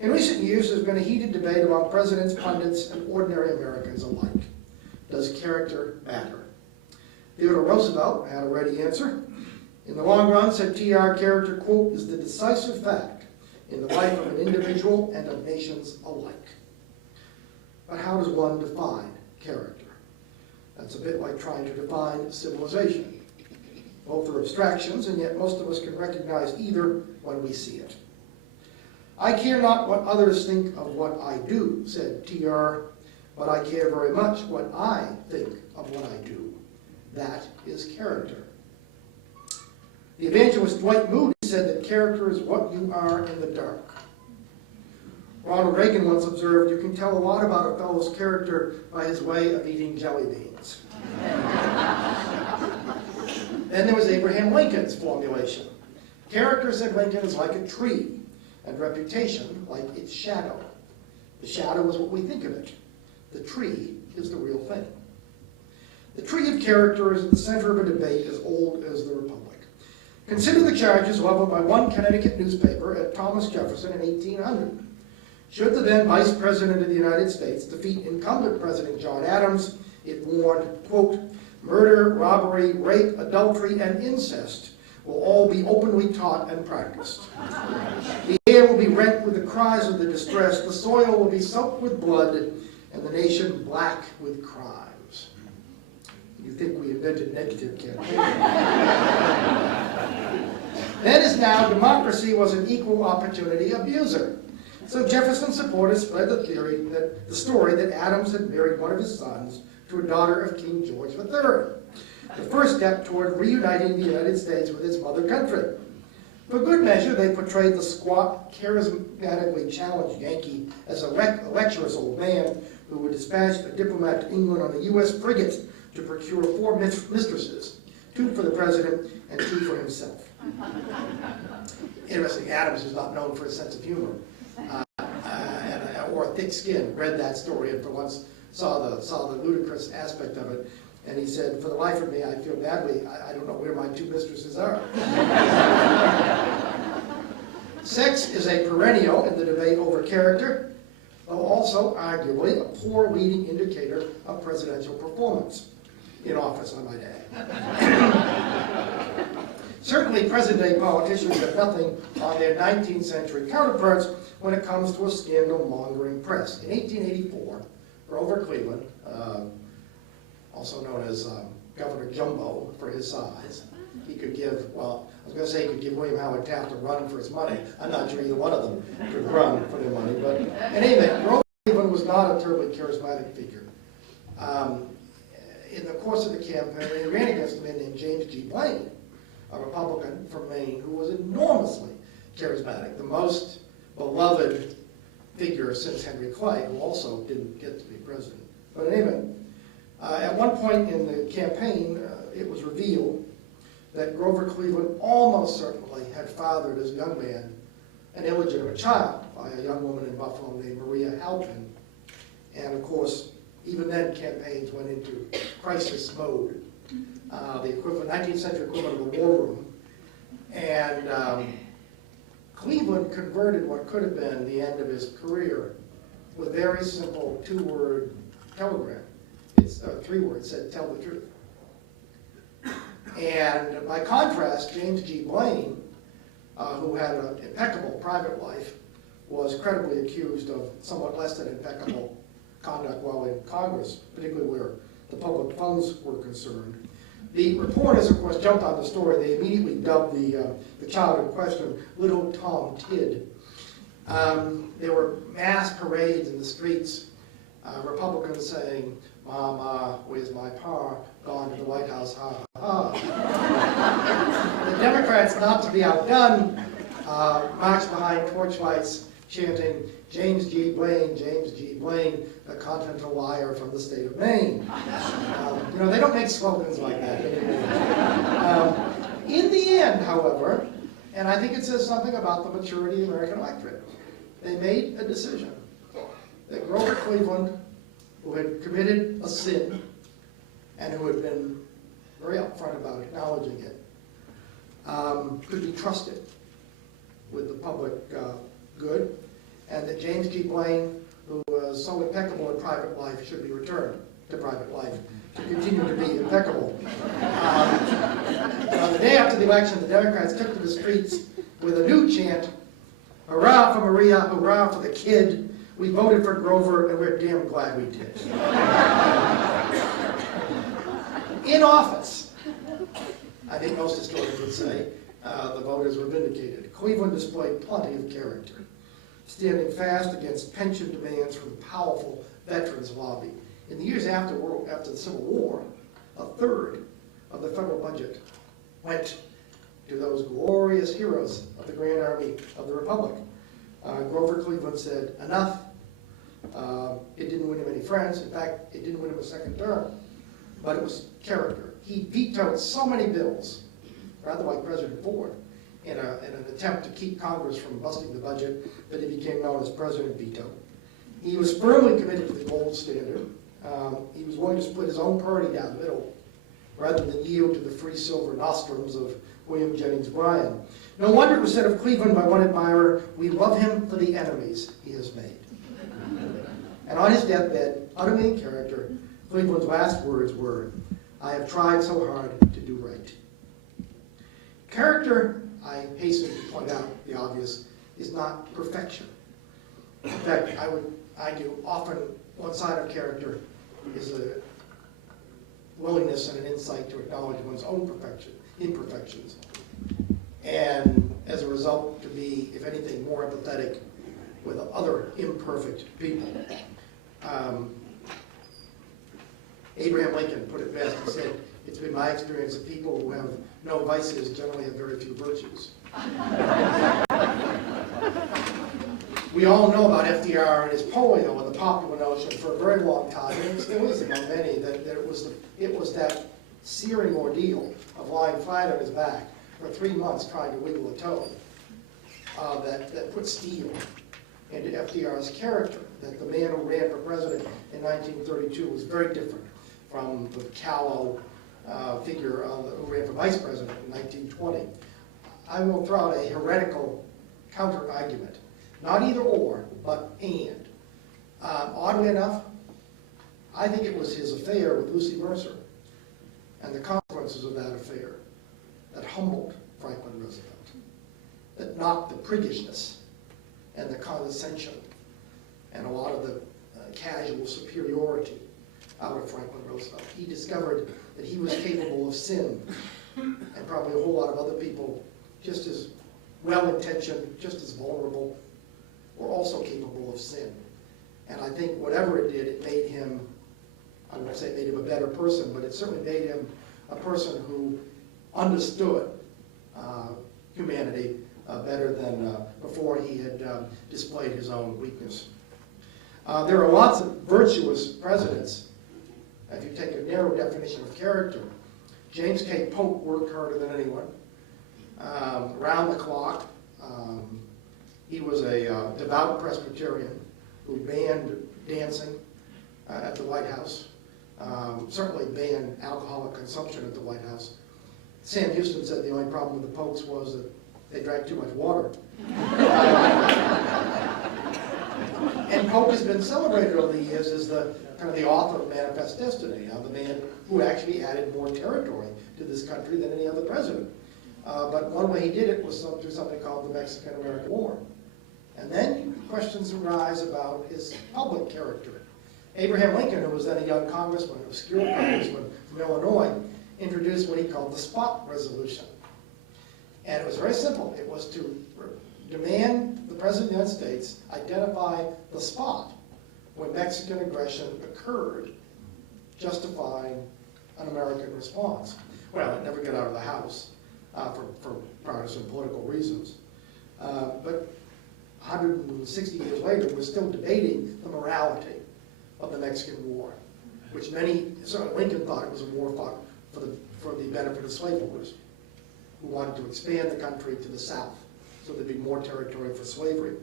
In recent years, there's been a heated debate among presidents, pundits, and ordinary Americans alike. Does character matter? Theodore Roosevelt had a ready answer. In the long run, said TR, character, quote, is the decisive fact in the life of an individual and of nations alike. But how does one define character? That's a bit like trying to define civilization. Both are abstractions, and yet most of us can recognize either when we see it. I care not what others think of what I do, said TR, but I care very much what I think of what I do. That is character. The evangelist Dwight Moody said that character is what you are in the dark. Ronald Reagan once observed, you can tell a lot about a fellow's character by his way of eating jelly beans. Then there was Abraham Lincoln's formulation. Character, said Lincoln, is like a tree, and reputation like its shadow. The shadow is what we think of it. The tree is the real thing. The tree of character is at the center of a debate as old as the Republic. Consider the charges leveled by one Connecticut newspaper at Thomas Jefferson in 1800. Should the then Vice President of the United States defeat incumbent President John Adams, it warned, quote, murder, robbery, rape, adultery, and incest will all be openly taught and practiced. The air will be rent with the cries of the distressed, the soil will be soaked with blood, and the nation black with crimes. You think we invented negative campaign. Then as now, democracy was an equal opportunity abuser. So Jefferson supporters spread the theory that the story that Adams had married one of his sons to a daughter of King George III, the first step toward reuniting the United States with its mother country. For good measure, they portrayed the squat, charismatically challenged Yankee as a lecherous old man who would dispatch a diplomat to England on a U.S. frigate to procure 4 mistresses, 2 for the president and 2 for himself. Interesting, Adams was not known for his sense of humor or a thick skin. Read that story and for once saw the ludicrous aspect of it. And he said, for the life of me, I feel badly. I don't know where my 2 mistresses are. Sex is a perennial in the debate over character, though also arguably a poor leading indicator of presidential performance. In office, I might add. Certainly, present-day politicians have nothing on their 19th century counterparts when it comes to a scandal-mongering press. In 1884, Grover Cleveland, also known as Governor Jumbo for his size, he could give, well, I was going to say he could give William Howard Taft a run for his money. I'm not sure either one of them could run for their money, but in any event, Grover Cleveland was not a terribly charismatic figure. In the course of the campaign, he ran against a man named James G. Blaine, a Republican from Maine who was enormously charismatic, the most beloved figure since Henry Clay, who also didn't get to be president. But anyway, at one point in the campaign, it was revealed that Grover Cleveland almost certainly had fathered as a young man an illegitimate child by a young woman in Buffalo named Maria Halpin. And of course, even then campaigns went into crisis mode. The equivalent, 19th century equivalent of the war room. And Cleveland converted what could have been the end of his career with a very simple 2-word telegram. It's 3 words, said, tell the truth. And by contrast, James G. Blaine, who had an impeccable private life, was credibly accused of somewhat less than impeccable conduct while in Congress, particularly where the public funds were concerned. The reporters, of course, jumped on the story. They immediately dubbed the child in question Little Tom Tidd. There were mass parades in the streets, Republicans saying, Mama, where's my pa? Gone to the White House, ha, ha. The Democrats, not to be outdone, marched behind torchlights chanting, James G. Blaine, the continental liar from the state of Maine. You know, they don't make slogans like that anymore. In the end, however, and I think it says something about the maturity of the American electorate, they made a decision that Grover Cleveland, who had committed a sin and who had been very upfront about acknowledging it, could be trusted with the public good, and that James T. Blaine, who was so impeccable in private life, should be returned to private life to continue to be impeccable. On the day after the election, the Democrats took to the streets with a new chant, "Hurrah for Maria, hurrah for the kid. We voted for Grover, and we're damn glad we did." In office, I think most historians would say, the voters were vindicated. Cleveland displayed plenty of character, standing fast against pension demands from the powerful veterans lobby. In the years after the Civil War, a third of the federal budget went to those glorious heroes of the Grand Army of the Republic. Grover Cleveland said, enough. It didn't win him any friends. In fact, it didn't win him a second term, but it was character. He vetoed so many bills, rather like President Ford, in an attempt to keep Congress from busting the budget, that he became known as President Veto. He was firmly committed to the gold standard. He was willing to split his own party down the middle, rather than yield to the free silver nostrums of William Jennings Bryan. No wonder it was said of Cleveland by one admirer, "We love him for the enemies he has made." And on his deathbed, utterly in character, Cleveland's last words were, "I have tried so hard to do right." Character, I hasten to point out the obvious, is not perfection. In fact, I would argue often one side of character is a willingness and an insight to acknowledge one's own imperfections, and as a result to be, if anything, more empathetic with other imperfect people. Abraham Lincoln put it best. He said, "It's been my experience that people who have no vices generally have very few virtues." We all know about FDR and his polio and the popular notion for a very long time, and it still is among many, that it was that searing ordeal of lying flat on his back for 3 months trying to wiggle a toe that put steel into FDR's character, that the man who ran for president in 1932 was very different from the callow figure who ran for vice president in 1920. I will throw out a heretical counter-argument. Not either or, but and. Oddly enough, I think it was his affair with Lucy Mercer and the consequences of that affair that humbled Franklin Roosevelt, that knocked the priggishness and the condescension and a lot of the casual superiority out of Franklin Roosevelt. He discovered that he was capable of sin, and probably a whole lot of other people, just as well-intentioned, just as vulnerable, were also capable of sin. And I think whatever it did, it made him, I won't say it made him a better person, but it certainly made him a person who understood humanity better than before he had displayed his own weakness. There are lots of virtuous presidents. If you take a narrow definition of character, James K. Polk worked harder than anyone, round the clock. He was a devout Presbyterian who banned dancing at the White House, certainly banned alcoholic consumption at the White House. Sam Houston said the only problem with the Polks was that they drank too much water. And Polk has been celebrated over the years as the kind of the author of Manifest Destiny, the man who actually added more territory to this country than any other president. But one way he did it was through something called the Mexican-American War. And then questions arise about his public character. Abraham Lincoln, who was then a young congressman, obscure congressman from Illinois, introduced what he called the Spot Resolution. And it was very simple. It was to demand the President of the United States identify the spot when Mexican aggression occurred, justifying an American response. Well, it never got out of the House for partisan political reasons. But 160 years later, we're still debating the morality of the Mexican War, which many, certainly Lincoln thought it was a war fought for the benefit of slaveholders who wanted to expand the country to the south so there'd be more territory for slavery.